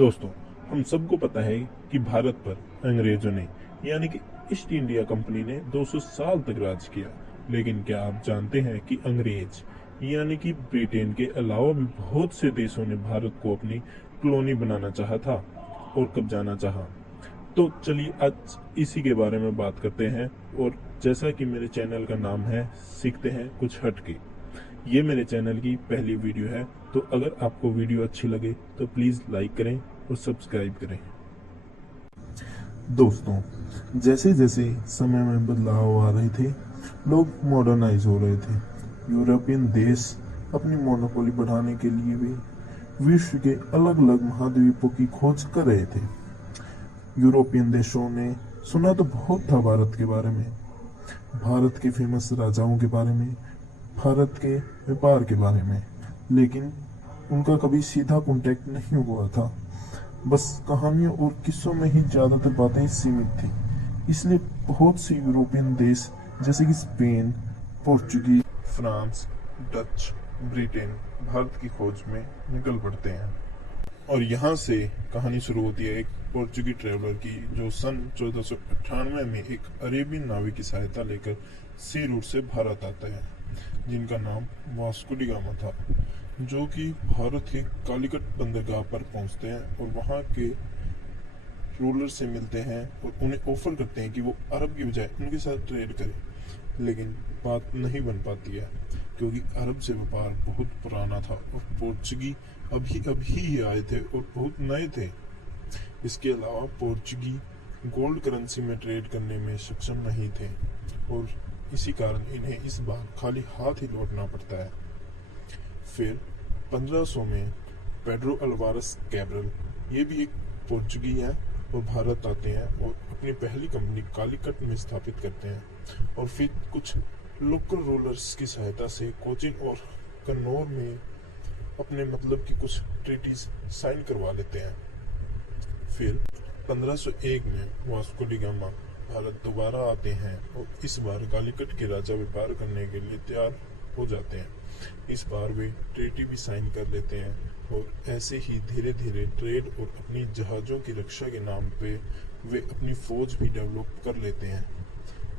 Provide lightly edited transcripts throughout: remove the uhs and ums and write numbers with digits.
दोस्तों, हम सबको पता है कि भारत पर अंग्रेजों ने यानी कि ईस्ट इंडिया कंपनी ने 200 साल तक राज किया। लेकिन क्या आप जानते हैं कि अंग्रेज यानी कि ब्रिटेन के अलावा भी बहुत से देशों ने भारत को अपनी कॉलोनी बनाना चाहा था और कब्जाना चाहा। तो चलिए आज इसी के बारे में बात करते हैं। और जैसा कि मेरे चैनल का नाम है, सीखते हैं कुछ हटके। ये मेरे चैनल की पहली वीडियो है, तो अगर आपको वीडियो अच्छी लगे तो प्लीज़ लाइक करें और सब्सक्राइब करें। दोस्तों, जैसे जैसे समय में बदलाव आ रहे थे, लोग मॉडर्नाइज हो रहे थे। यूरोपियन देश अपनी मोनोपोली बढ़ाने के लिए भी विश्व के अलग अलग महाद्वीपों की खोज कर रहे थे। यूरोपियन देशों ने सुना तो बहुत था भारत के बारे में, भारत के फेमस राजाओं के बारे में, भारत के व्यापार के बारे में, लेकिन उनका कभी सीधा कांटेक्ट नहीं हुआ था। बस कहानियों और किस्सों में ही ज़्यादातर बातें सीमित थी। इसलिए बहुत से यूरोपियन देश जैसे कि Spain, Portuguese, France, Dutch, Britain Bharat की खोज में निकल पड़ते हैं। और यहाँ से कहानी शुरू होती है एक पोर्चुगीज ट्रेवलर की, जो सन 1498 में एक अरेबियन नाविक की सहायता लेकर सी रूट से भारत आता है, जिनका नाम वास्को डी गामा था, जो कि भारत के कालीकट बंदरगाह पर पहुंचते हैं और वहां के रूलर से मिलते हैं और उन्हें ऑफर करते हैं कि वो अरब की बजाय उनके साथ ट्रेड करें। लेकिन बात नहीं बन पाती है, क्योंकि अरब से व्यापार बहुत पुराना था और पोर्चुगी अभी अभी ही आए थे और बहुत नए थे। इसके अलावा पोर्चुगी गोल्ड करेंसी में ट्रेड करने में सक्षम नहीं थे और इसी कारण इन्हें इस बार खाली हाथ ही लौटना पड़ता है। फिर 1500 में पेड्रो अल्वारेस कैब्रल, ये भी एक पोर्चुगी है, वो भारत आते हैं और अपनी पहली कंपनी कालीकट में स्थापित करते हैं। और फिर कुछ लोकल रूलर्स की सहायता से कोचिन और कन्नौर में अपने मतलब की कुछ ट्रीटीज साइन करवा लेते हैं। फिर 1501 में वास्को डी गामा भारत दोबारा आते हैं और इस बार कालीकट के राजा व्यापार करने के लिए तैयार हो जाते हैं। इस बार वे ट्रीटी भी साइन कर लेते हैं और ऐसे ही धीरे धीरे ट्रेड और अपनी जहाज़ों की रक्षा के नाम पे वे अपनी फौज भी डेवलप कर लेते हैं।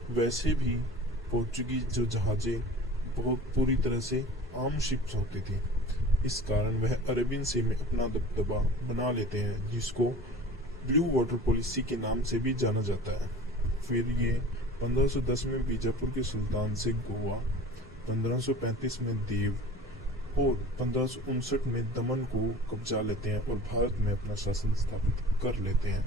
वैसे भी पोर्चुगीज जो जहाज़ें बहुत पूरी तरह से आम शिप्स होती थी, इस कारण वह अरेबियन सी में अपना दबदबा बना लेते हैं, जिसको ब्लू वाटर पॉलिसी के नाम से भी जाना जाता है। फिर ये 1510 में बीजापुर के सुल्तान से गोवा, 1535 में दीव और 1559 में दमन को कब्जा लेते हैं और भारत में अपना शासन स्थापित कर लेते हैं।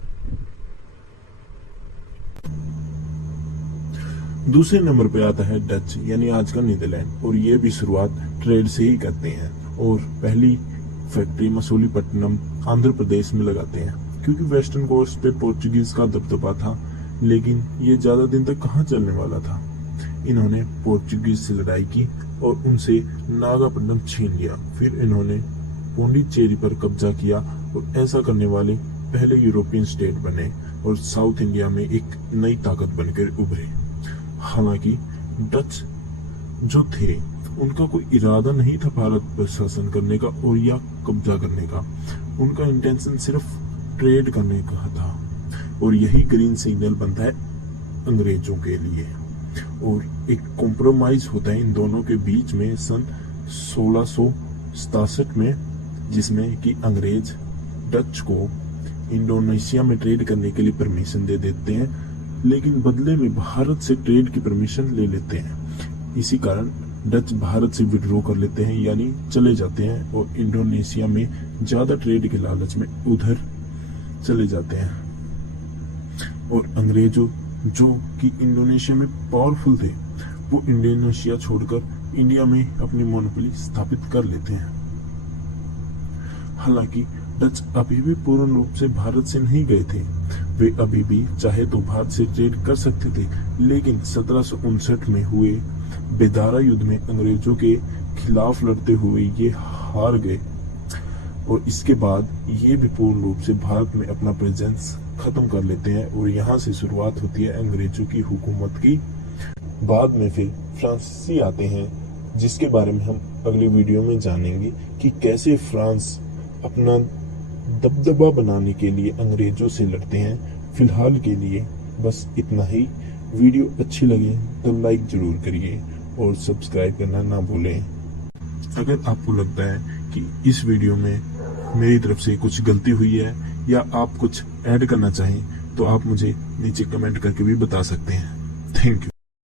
दूसरे नंबर पे आता है डच यानी आज का नीदरलैंड, और ये भी शुरुआत ट्रेड से ही करते हैं और पहली फैक्ट्री मसूलीपट्टनम आंध्र प्रदेश में लगाते हैं। क्योंकि वेस्टर्न कोस्ट पे पोर्चुगीज का दबदबा था, लेकिन ये ज्यादा दिन तक कहाँ चलने वाला था। इन्होंने पोर्चुगीज से लड़ाई की और उनसे नागापट्टनम छीन लिया। फिर इन्होंने पोंडिचेरी पर कब्जा किया और ऐसा करने वाले पहले यूरोपियन स्टेट बने और साउथ इंडिया में एक नई ताकत बनकर उभरे। हालांकि डच जो थे, उनका कोई इरादा नहीं था भारत पर शासन करने का और या कब्जा करने का। उनका इंटेंशन सिर्फ ट्रेड करने का था और यही ग्रीन सिग्नल बनता है अंग्रेजों के लिए। और एक कॉम्प्रोमाइज होता है इन दोनों के बीच में सन 1667 में, जिसमें कि अंग्रेज डच को इंडोनेशिया में ट्रेड करने के लिए परमिशन दे देते हैं, लेकिन बदले में भारत से ट्रेड की परमिशन ले लेते हैं। इसी कारण डच भारत से विड्रॉ कर लेते हैं, यानी चले जाते हैं और इंडोनेशिया में ज्यादा ट्रेड के लालच में उधर चले जाते हैं। और अंग्रेजों जो कि इंडोनेशिया में पावरफुल थे, वो इंडोनेशिया छोड़कर इंडिया में अपनी मोनोपोली स्थापित कर लेते हैं। हालांकि डच अभी भी पूर्ण रूप से भारत से नहीं गए थे। वे अभी भी चाहे तो भारत से ट्रेड कर सकते थे, लेकिन 1759 में हुए बेदारा युद्ध में अंग्रेजों के खिलाफ लड़ते हुए ये हार गए और इसके बाद ये भी पूर्ण रूप से भारत में अपना प्रेजेंस खत्म कर लेते हैं और यहाँ से शुरुआत होती है अंग्रेजों की हुकूमत की। बाद में फिर फ्रांसीसी आते हैं, जिसके बारे में हम अगली वीडियो में जानेंगे कि कैसे फ्रांस अपना दबदबा बनाने के लिए अंग्रेजों से लड़ते हैं। फिलहाल के लिए बस इतना ही। वीडियो अच्छी लगे तो लाइक जरूर करिए और सब्सक्राइब करना ना भूलें। अगर आपको लगता है कि इस वीडियो में मेरी तरफ से कुछ गलती हुई है या आप कुछ ऐड करना चाहें तो आप मुझे नीचे कमेंट करके भी बता सकते हैं। Thank you.